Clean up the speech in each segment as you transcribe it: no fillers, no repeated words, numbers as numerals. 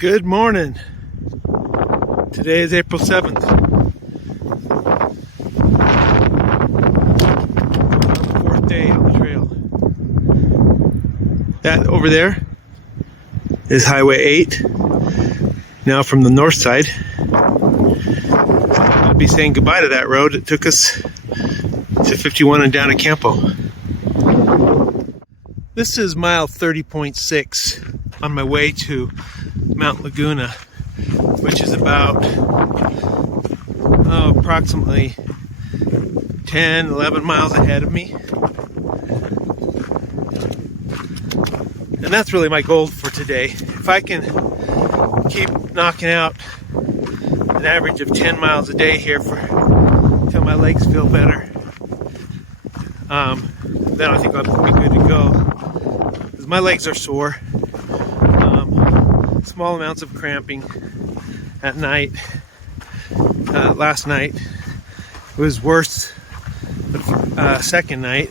Good morning. Today is April 7th. On the fourth day on the trail. That over there is Highway 8. Now from the north side, I'll be saying goodbye to that road. It took us to 51 and down to Campo. This is mile 30.6 on my way to Mount Laguna, which is about approximately 10-11 miles ahead of me. And that's really my goal for today. If I can keep knocking out an average of 10 miles a day here until my legs feel better, then I think I'll be good to go. Because my legs are sore. Small amounts of cramping at night. Last night it was worse the second night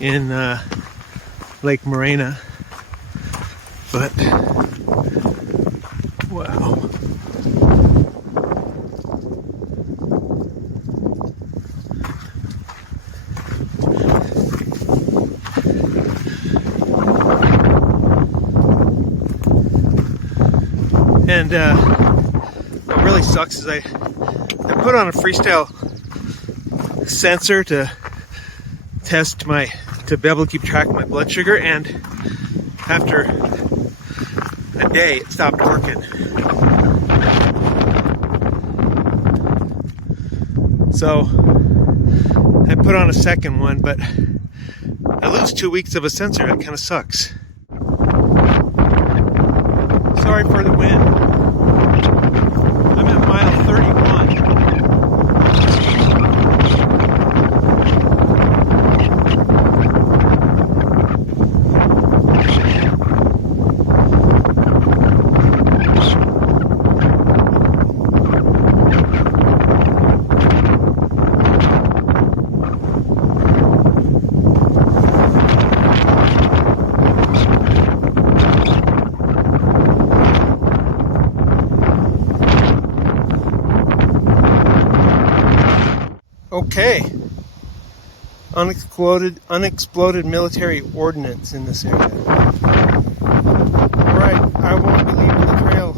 in Lake Morena, but wow. And what really sucks is I put on a Freestyle sensor to be able to keep track of my blood sugar, and after a day it stopped working. So I put on a second one, but I lose 2 weeks of a sensor. That kind of sucks. Sorry for the wind. I'm at mile 31. Okay, unexploded military ordnance in this area. Alright, I won't be leaving the trail,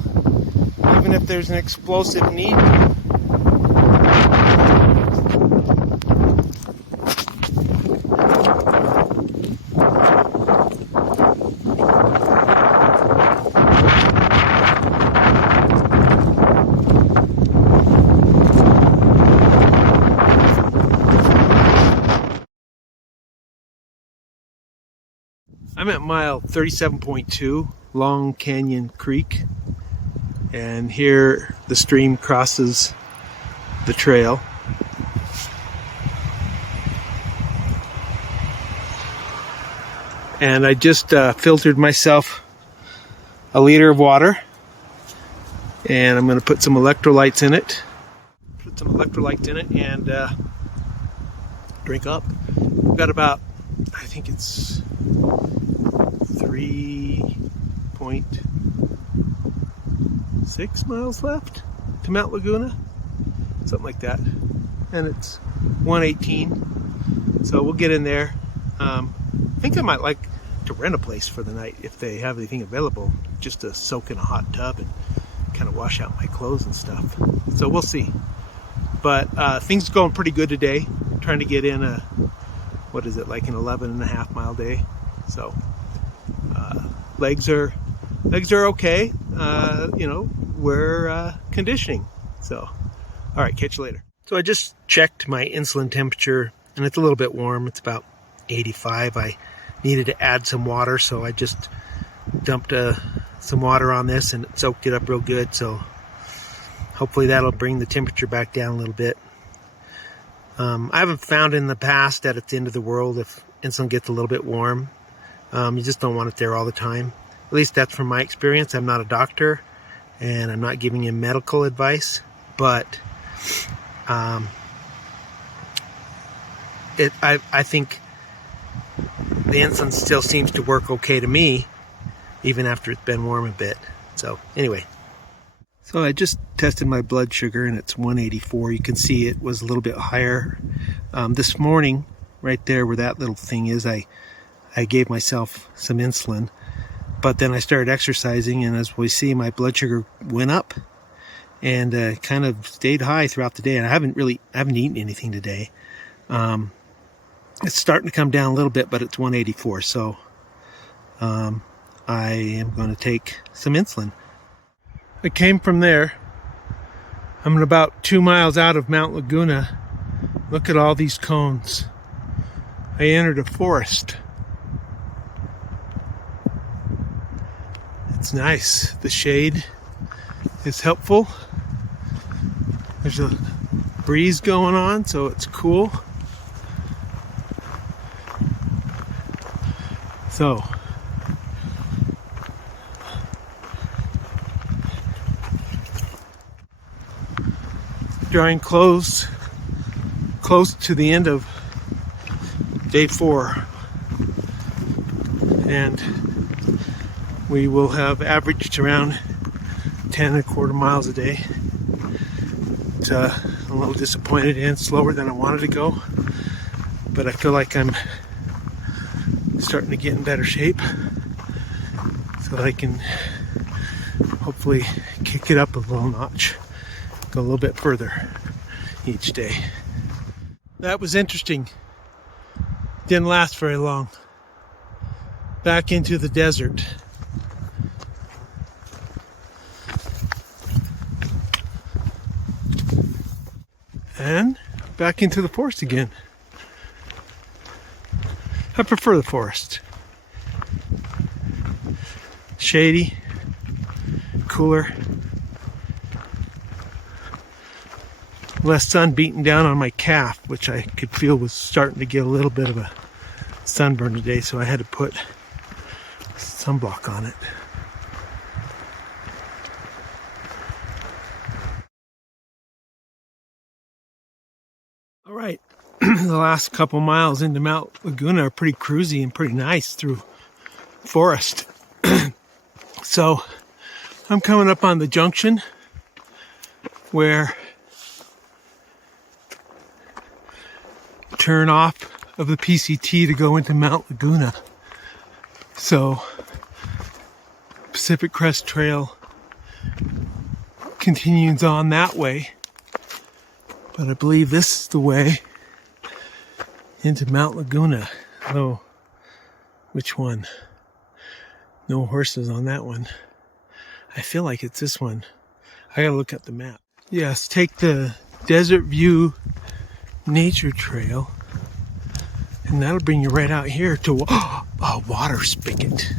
even if there's an explosive need. I'm at mile 37.2, Long Canyon Creek, and here the stream crosses the trail. And I just filtered myself a liter of water, and I'm going to put some electrolytes in it. And drink up. I've got about, I think it's 3.6 miles left to Mount Laguna, something like that, and it's 1:18, so we'll get in there. I think I might like to rent a place for the night if they have anything available, just to soak in a hot tub and kind of wash out my clothes and stuff. So we'll see, but things are going pretty good today. I'm trying to get in an 11.5 mile day, so legs are okay. We're conditioning. So, all right, catch you later. So I just checked my insulin temperature, and it's a little bit warm. It's about 85. I needed to add some water, so I just dumped some water on this, and it soaked it up real good. So hopefully that'll bring the temperature back down a little bit. I haven't found in the past that it's the end of the world if insulin gets a little bit warm. You just don't want it there all the time. At least that's from my experience. I'm not a doctor, and I'm not giving you medical advice, but I think the insulin still seems to work okay to me, even after it's been warm a bit. So anyway, so I just tested my blood sugar and it's 184. You can see it was a little bit higher this morning. Right there where that little thing is, I gave myself some insulin, but then I started exercising, and as we see, my blood sugar went up and kind of stayed high throughout the day. And I haven't eaten anything today. It's starting to come down a little bit, but it's 184. So I am going to take some insulin. I came from there. I'm about 2 miles out of Mount Laguna. Look at all these cones. I entered a forest. It's nice. The shade is helpful. There's a breeze going on, so it's cool. So, drawing close to the end of day 4, and we will have averaged around 10.25 miles a day. It's a little disappointed and slower than I wanted to go, but I feel like I'm starting to get in better shape so that I can hopefully kick it up a little notch, go a little bit further each day. That was interesting. Didn't last very long. Back into the desert. And back into the forest again. I prefer the forest. Shady, cooler, less sun beating down on my calf, which I could feel was starting to get a little bit of a sunburn today, so I had to put sunblock on it. All right, the last couple miles into Mount Laguna are pretty cruisy and pretty nice through forest. So I'm coming up on the junction where turn off of the PCT to go into Mount Laguna. So Pacific Crest Trail continues on that way, but I believe this is the way into Mount Laguna. Oh, which one? No horses on that one. I feel like it's this one. I gotta look at the map. Yes, take the Desert View Nature Trail, and that'll bring you right out here to a water spigot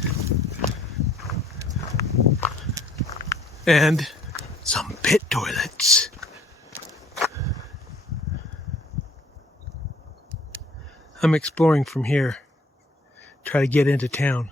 and some pit toilets. I'm exploring from here, try to get into town.